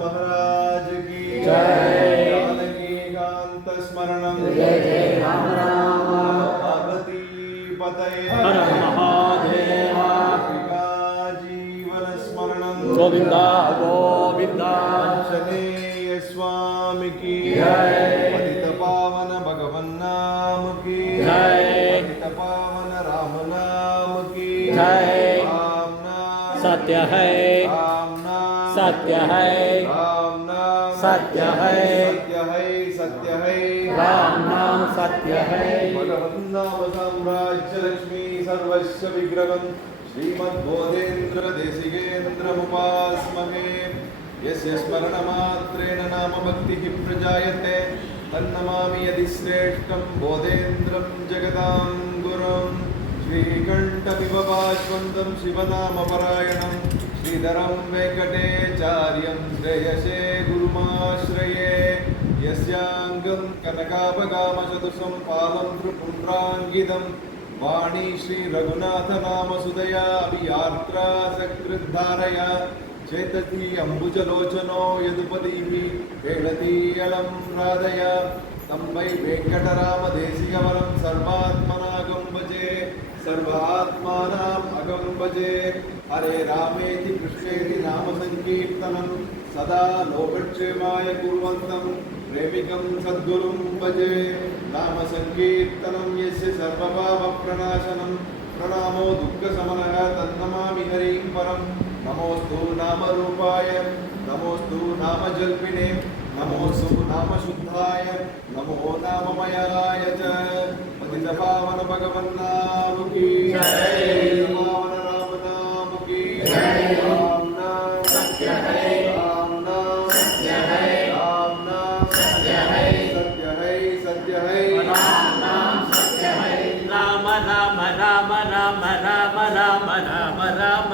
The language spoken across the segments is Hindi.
महाराज की जय। जानकी कांत स्मरणं जय जय राम राम। पार्वती पतये हर महादेव। जीवन स्मरणं गोविंदा गोविंदा। आंजनेय स्वामी की जय। पतित पावन भगवन नाम की जय। पतित पावन राम नाम की जय। राम नाम सत्य है, राम नाम सत्य है, राम नाम सत्य है, सत्य है सत्य है राम नाम सत्य है। भगवन् नाम साम्राज्य लक्ष्मी सर्वस्य विग्रहं श्रीमद्बोधेन्द्र देशिकेन्द्रमुपास्महे यस्य स्मरणमात्रेण नाम भक्तिः प्रजायते तन्नमामि यदि श्रेष्ठं बोधेन्द्रं जगदां गुरुं श्रीकण्ठमिव पार्श्वन्तं शिवनामपरायणं श्रीधरं वेङ्कटेचार्यं श्रेयसे गुरुमाश्रये यस्याङ्गं कनकापगामचतुषं पालं त्रिपुण्ड्राङ्गितं वाणी श्रीरघुनाथनामसुदया अभियात्रा सकृद्धारया चेतति अम्बुजलोचनो यदुपदीः केळतीयलं राधय तं वै वेङ्कटरामदेशिकवरं सर्वात्मनागं भजे सर्वात्मानाम् अगं भजे हरे रामेति कृष्णेति नामसङ्कीर्तनं सदा लोकक्षेमाय कुर्वन्तं प्रेमिकं सद्गुरुं भजे नामसङ्कीर्तनं यस्य सर्वपापप्रणाशनं प्रणामो दुःखशमनः तन्नमामि हरिं परं नमोऽस्तु नामरूपाय नमोऽस्तु नामजल्पिने नमोऽस्तु नामशुद्धाय नमो नाममयाय च पतितपावन भगवन्नाम की जय पावन राम नाम की जय राम नाम सत्य है राम नाम सत्य है राम नाम सत्य है सत्य है सत्य है राम नाम सत्य है। राम राम राम राम राम राम राम राम।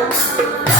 Thank you.